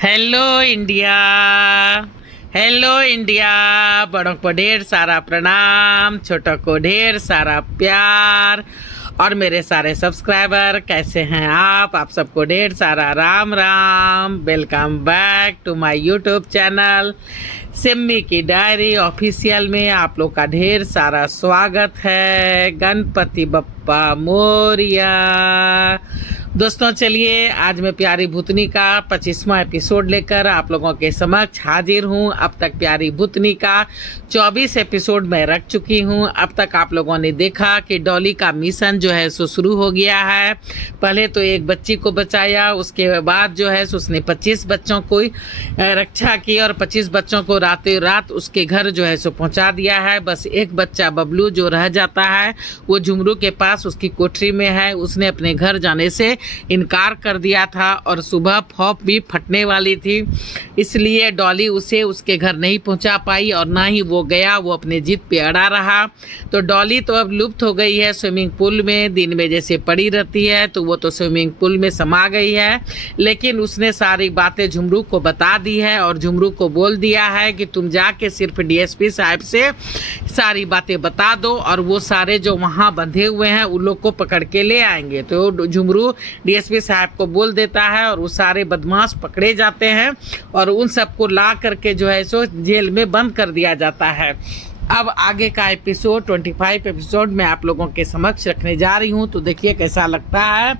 Hello India. Hello India. बड़ों को ढेर सारा प्रणाम, छोटों को ढेर सारा प्यार। और मेरे सारे सब्सक्राइबर कैसे हैं आप सबको ढेर सारा Ram Ram. Welcome back to my YouTube channel Simmi की डायरी ऑफिशियल में आप लोग का ढेर सारा स्वागत है। गणपति बप्पा मोरिया। दोस्तों चलिए आज मैं प्यारी भूतनी का 25वां एपिसोड लेकर आप लोगों के समक्ष हाजिर हूँ। अब तक प्यारी भूतनी का 24 एपिसोड मैं रख चुकी हूँ। अब तक आप लोगों ने देखा कि डॉली का मिशन जो है सो शुरू हो गया है। पहले तो एक बच्ची को बचाया, उसके बाद जो है सो उसने 25 बच्चों को रक्षा की और 25 बच्चों को रातों रात उसके घर जो है सो पहुँचा दिया है। बस एक बच्चा बबलू जो रह जाता है वो झुमरू के पास उसकी कोठरी में है। उसने अपने घर जाने से इनकार कर दिया था और सुबह फॉप भी फटने वाली थी, इसलिए डॉली उसे उसके घर नहीं पहुंचा पाई और ना ही वो गया। वो अपने जिद पे अड़ा रहा। तो डॉली तो अब लुप्त हो गई है स्विमिंग पूल में। दिन में जैसे पड़ी रहती है तो वो तो स्विमिंग पूल में समा गई है, लेकिन उसने सारी बातें झुमरू को बता दी है और झुमरू को बोल दिया है कि तुम जाके सिर्फ डीएसपी साहब से सारी बातें बता दो और वो सारे जो वहाँ बंधे हुए हैं उन लोग को पकड़ के ले आएंगे। तो झुमरू डीएसपी साहब को बोल देता है और वो सारे बदमाश पकड़े जाते हैं और उन सबको ला करके जो है सो जेल में बंद कर दिया जाता है। अब आगे का एपिसोड 25 एपिसोड में आप लोगों के समक्ष रखने जा रही हूँ, तो देखिए कैसा लगता है।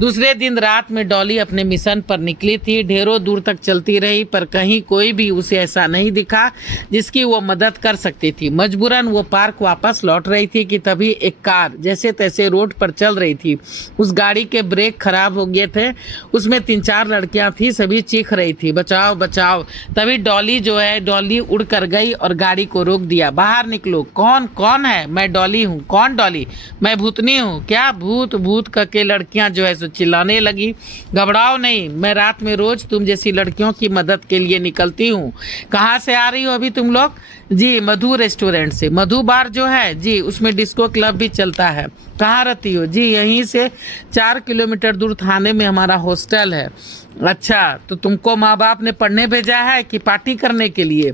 दूसरे दिन रात में डॉली अपने मिशन पर निकली थी। ढेरों दूर तक चलती रही पर कहीं कोई भी उसे ऐसा नहीं दिखा जिसकी वो मदद कर सकती थी। मजबूरन वो पार्क वापस लौट रही थी कि तभी एक कार जैसे तैसे रोड पर चल रही थी। उस गाड़ी के ब्रेक खराब हो गए थे। उसमें 3-4 लड़कियां थी, सभी चीख रही थी बचाओ बचाओ। तभी डॉली उड़ कर गई और गाड़ी को रोक दिया। बाहर निकलो। कौन है? मैं डॉली हूँ। कौन डॉली? मैं भूतनी हूँ। क्या भूत भूत करके लड़कियां जो है सो चिल्लाने लगी। घबराओ नहीं, मैं रात में रोज तुम जैसी लड़कियों की मदद के लिए निकलती हूँ। कहाँ से आ रही हो अभी तुम लोग? जी मधु रेस्टोरेंट से। मधु बार जो है जी उसमें डिस्को क्लब भी चलता है। कहाँ रहती हो? जी यहीं से 4 किलोमीटर दूर थाने में हमारा हॉस्टल है। अच्छा, तो तुमको माँ बाप ने पढ़ने भेजा है कि पार्टी करने के लिए?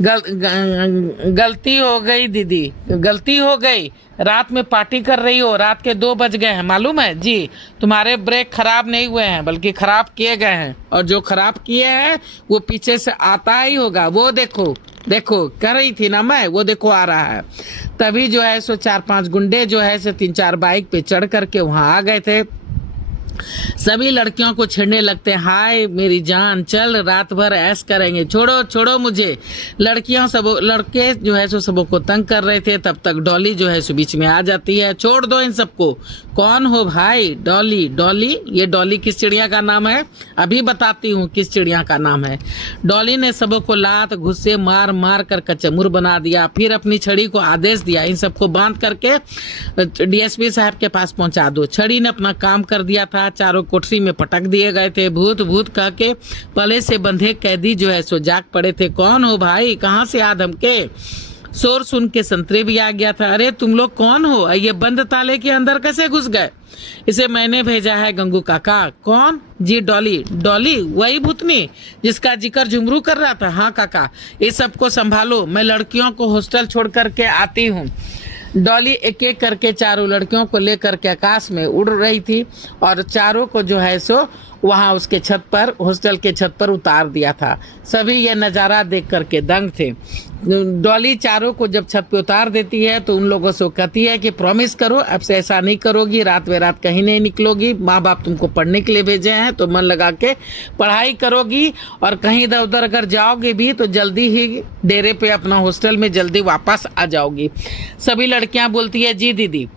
गलती हो गई दीदी, गलती हो गई। रात में पार्टी कर रही हो। रात के 2 बज गए हैं मालूम है? जी तुम्हारे ब्रेक खराब नहीं हुए हैं बल्कि खराब किए गए हैं, और जो खराब किए हैं वो पीछे से आता ही होगा। वो देखो देखो कर रही थी ना मैं, वो देखो आ रहा है। तभी जो है सो 4-5 गुंडे जो है सो 3-4 बाइक पे चढ़ करके वहाँ आ गए थे। सभी लड़कियों को छेड़ने लगते हैं। हाय मेरी जान, चल रात भर ऐश करेंगे, छोड़ो छोड़ो मुझे। लड़के जो है सो सबों को तंग कर रहे थे। तब तक डॉली जो है सो बीच में आ जाती है। छोड़ दो इन सबको। कौन हो भाई? डॉली। डॉली? ये डॉली किस चिड़िया का नाम है? अभी बताती हूँ किस चिड़िया का नाम है। डॉली ने सबों को लात घुस्से मार मार कर कचमुर बना दिया। फिर अपनी छड़ी को आदेश दिया इन सबको बांध करके डीएसपी साहब के पास पहुंचा दो। छड़ी ने अपना काम कर दिया था। चारों कोठरी में पटक दिए गए थे। भूत भूत कह के पले से बंधे कैदी जो है सो जाग पड़े थे। कौन हो भाई? कहाँ से आ धमके? शोर सुन के संतरे भी आ गया था। अरे तुम लोग कौन हो? ये बंद ताले के अंदर कैसे घुस गए? इसे मैंने भेजा है गंगू काका। कौन? जी डॉली। डॉली वही भूतनी जिसका जिक्र झुमरू कर रहा था? हाँ काका। इस सबको संभालो, मैं लड़कियों को हॉस्टल छोड़ करके आती हूँ। डॉली एक एक करके चारों लड़कियों को लेकर के आकाश में उड़ रही थी और चारों को जो है सो वहाँ उसके छत पर, हॉस्टल के छत पर उतार दिया था। सभी ये नज़ारा देख करके दंग थे। डॉली चारों को जब छत पे उतार देती है तो उन लोगों से कहती है कि प्रॉमिस करो अब से ऐसा नहीं करोगी, रात में रात कहीं नहीं निकलोगी। माँ बाप तुमको पढ़ने के लिए भेजे हैं तो मन लगा के पढ़ाई करोगी और कहीं इधर उधर अगर जाओगे भी तो जल्दी ही डेरे पे अपना हॉस्टल में जल्दी वापस आ जाओगी। सभी लड़कियां बोलती है जी दीदी।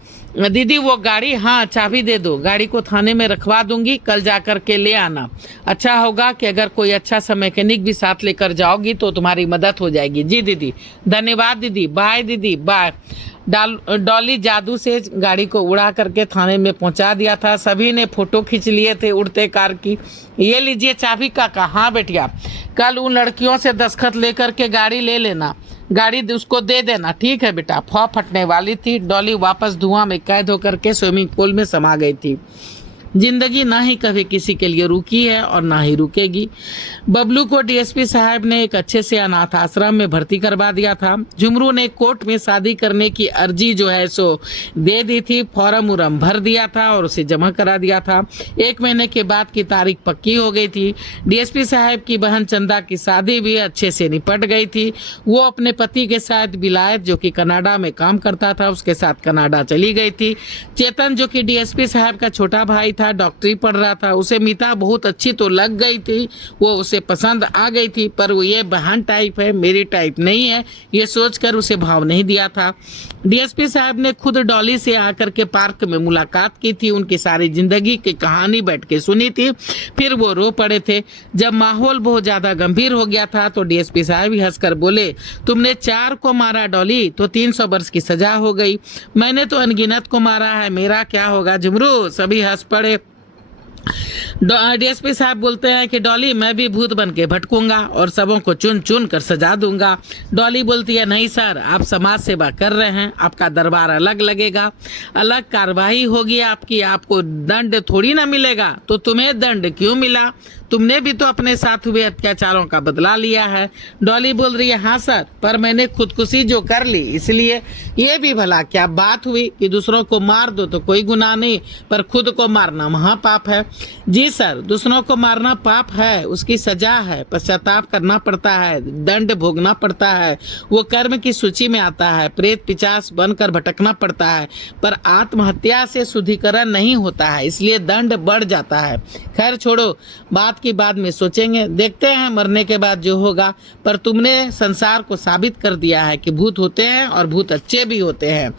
दीदी वो गाड़ी, हाँ चाबी दे दो, गाड़ी को थाने में रखवा दूंगी, कल जाकर के ले आना। अच्छा होगा कि अगर कोई अच्छा सा मैकेनिक भी साथ लेकर जाओगी तो तुम्हारी मदद हो जाएगी। जी दीदी। धन्यवाद दीदी। बाय दीदी बाय। डॉली जादू से गाड़ी को उड़ा करके थाने में पहुंचा दिया था। सभी ने फोटो खींच लिए थे उड़ते कार की। ये लीजिए चाबी काका। हाँ बेटिया, कल उन लड़कियों से दस्तखत लेकर के गाड़ी ले लेना, गाड़ी उसको दे देना। ठीक है बेटा। फौ फटने वाली थी। डॉली वापस धुआं में कैद होकर के स्विमिंग पूल में समा गई थी। जिंदगी ना ही कभी किसी के लिए रुकी है और ना ही रुकेगी। बबलू को डीएसपी साहब ने एक अच्छे से अनाथ आश्रम में भर्ती करवा दिया था। झुमरू ने कोर्ट में शादी करने की अर्जी जो है सो दे दी थी, फॉर्म उरम भर दिया था और उसे जमा करा दिया था। 1 महीने के बाद की तारीख पक्की हो गई थी। डीएसपी साहब की बहन चंदा की शादी भी अच्छे से निपट गई थी। वो अपने पति के साथ विलायत, जो कि कनाडा में काम करता था, उसके साथ कनाडा चली गई थी। चेतन, जो कि डीएसपी साहब का छोटा भाई था, डॉक्टरी पढ़ रहा था, उसे मीता बहुत अच्छी तो लग गई थी, वो उसे पसंद आ गई थी, पर वो ये बहन टाइप है, मेरी टाइप नहीं है, ये सोचकर उसे भाव नहीं दिया था। डीएसपी साहब ने खुद डॉली से आकर के पार्क में मुलाकात की थी, उनकी सारी जिंदगी की कहानी बैठ के सुनी थी, फिर वो रो पड़े थे। जब माहौल बहुत ज्यादा गंभीर हो गया था तो डीएसपी साहब ही हंसकर बोले, तुमने 4 को मारा डॉली तो 300 वर्ष की सजा हो गई, मैंने तो अनगिनत को मारा है, मेरा क्या होगा झुमरू। सभी हंस पड़े। डीएसपी साहब बोलते हैं कि डॉली, मैं भी भूत बन के भटकूंगा और सबों को चुन चुन कर सजा दूंगा। डॉली बोलती है, नहीं सर, आप समाज सेवा कर रहे हैं, आपका दरबार अलग लगेगा, अलग कार्रवाई होगी आपकी, आपको दंड थोड़ी ना मिलेगा। तो तुम्हें दंड क्यों मिला? तुमने भी तो अपने साथ हुए अत्याचारों का बदला लिया है। डॉली बोल रही है, हाँ सर, पर मैंने खुदकुशी जो कर ली इसलिए। ये भी भला क्या बात हुई कि दूसरों को मार दो तो कोई गुनाह नहीं, पर खुद को मारना महापाप है। जी सर, दूसरों को मारना पाप है, उसकी सजा है, पश्चाताप करना पड़ता है, दंड भोगना पड़ता है, वो कर्म की सूची में आता है, प्रेत पिशाच बनकर भटकना पड़ता है, पर आत्महत्या से शुद्धिकरण नहीं होता है, इसलिए दंड बढ़ जाता है। खैर छोड़ो, बात की बाद में सोचेंगे, देखते हैं मरने के बाद जो होगा। पर तुमने संसार को साबित कर दिया है कि भूत होते हैं और भूत अच्छे भी होते हैं।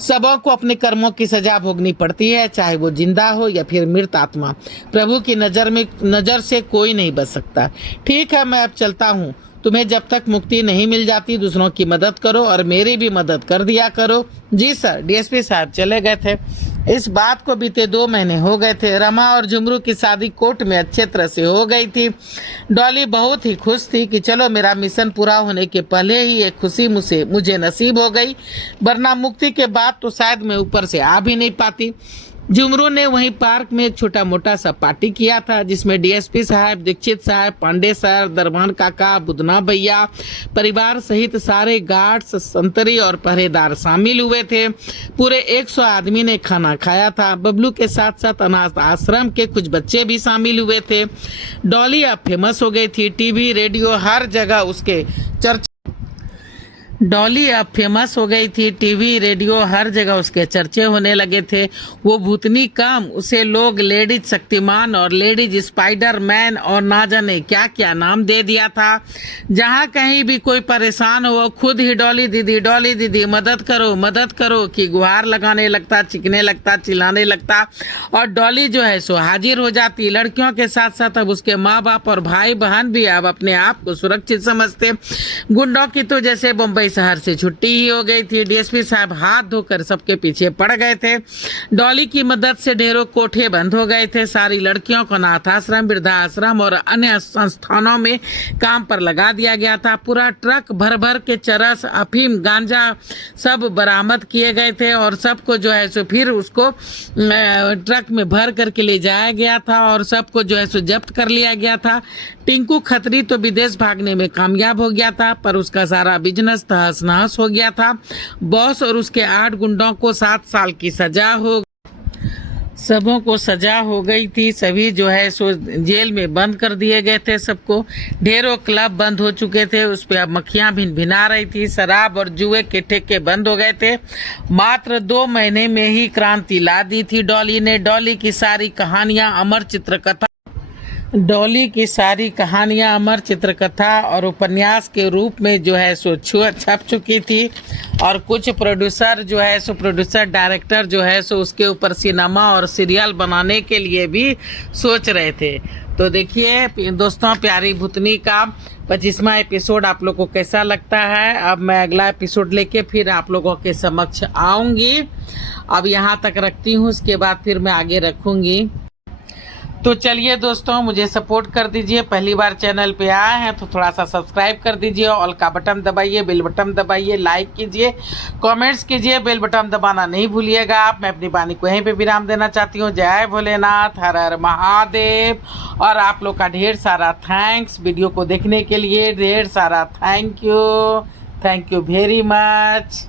सबों को अपने कर्मों की सजा भोगनी पड़ती है, चाहे वो जिंदा हो या फिर मृत आत्मा। प्रभु की नजर से कोई नहीं बच सकता। ठीक है, मैं अब चलता हूँ। तुम्हें जब तक मुक्ति नहीं मिल जाती दूसरों की मदद करो और मेरी भी मदद कर दिया करो। जी सर। डीएसपी साहब चले गए थे। इस बात को बीते 2 महीने हो गए थे। रमा और झुमरू की शादी कोर्ट में अच्छे तरह से हो गई थी। डॉली बहुत ही खुश थी कि चलो मेरा मिशन पूरा होने के पहले ही एक खुशी मुझे नसीब हो गई, वरना मुक्ति के बाद तो शायद मैं ऊपर से आ भी नहीं पाती। झुमरू ने वहीं पार्क में एक छोटा मोटा सा पार्टी किया था, जिसमें डीएसपी साहब, दीक्षित साहब, पांडे सर, दरबान काका, बुधना भैया परिवार सहित सारे गार्ड्स, संतरी और पहरेदार शामिल हुए थे। पूरे 100 आदमी ने खाना खाया था। बबलू के साथ साथ अनाथ आश्रम के कुछ बच्चे भी शामिल हुए थे। डॉली अब फेमस हो गई थी, टीवी रेडियो हर जगह उसके चर्चा उसके चर्चे होने लगे थे। वो भूतनी कम, उसे लोग लेडीज शक्तिमान और लेडीज स्पाइडर मैन और ना जाने क्या क्या नाम दे दिया था। जहाँ कहीं भी कोई परेशान हो, खुद ही डॉली दीदी मदद करो की गुहार लगाने लगता, चिकने लगता, चिल्लाने लगता और डॉली जो है सो हाजिर हो जाती। लड़कियों के साथ साथ अब उसके माँ बाप और भाई बहन भी अब अपने आप को सुरक्षित समझते। गुंडों की तो जैसे बम्बई शहर से छुट्टी ही हो गई थी। डीएसपी साहब हाथ धोकर सबके पीछे पड़ गए थे। डॉली की मदद से ढेरों कोठे बंद हो गए थे। सारी लड़कियों को अनाथ आश्रम, वृद्धाश्रम और अन्य संस्थानों में काम पर लगा दिया गया था। पूरा ट्रक भर भर के चरस, अफीम, गांजा सब बरामद किए गए थे और सबको जो है सो फिर उसको ट्रक में भर करके ले जाया गया था और सबको जो है सो जब्त कर लिया गया था। टिंकू खत्री तो विदेश भागने में कामयाब हो गया था, पर उसका सारा बिजनेस तहस नहस हो गया था। बॉस और उसके 8 गुंडों को 7 साल की सजा हो सबों को सजा हो गई थी। सभी जो है सो जेल में बंद कर दिए गए थे। सबको ढेरों क्लब बंद हो चुके थे, उस पर अब मक्खियां भिनभिना रही थी। शराब और जुए के ठेके बंद हो गए थे। मात्र 2 महीने में ही क्रांति ला दी थी डॉली ने। डॉली की सारी कहानियां अमर चित्रकथा और उपन्यास के रूप में जो है सो छप चुकी थी और कुछ प्रोड्यूसर डायरेक्टर जो है सो उसके ऊपर सिनेमा और सीरियल बनाने के लिए भी सोच रहे थे। तो देखिए दोस्तों, प्यारी भूतनी का 25वां एपिसोड आप लोगों को कैसा लगता है। अब मैं अगला एपिसोड लेके फिर आप लोगों के समक्ष आऊंगी। अब यहाँ तक रखती हूँ, उसके बाद फिर मैं आगे रखूंगी। तो चलिए दोस्तों, मुझे सपोर्ट कर दीजिए। पहली बार चैनल पे आए हैं तो थोड़ा सा सब्सक्राइब कर दीजिए, ऑल का बटन दबाइए, बेल बटन दबाइए, लाइक कीजिए, कमेंट्स कीजिए, बेल बटन दबाना नहीं भूलिएगा आप। मैं अपनी वाणी को यहीं पे विराम देना चाहती हूँ। जय भोलेनाथ, हर हर महादेव। और आप लोग का ढेर सारा थैंक्स वीडियो को देखने के लिए, ढेर सारा थैंक यू वेरी मच।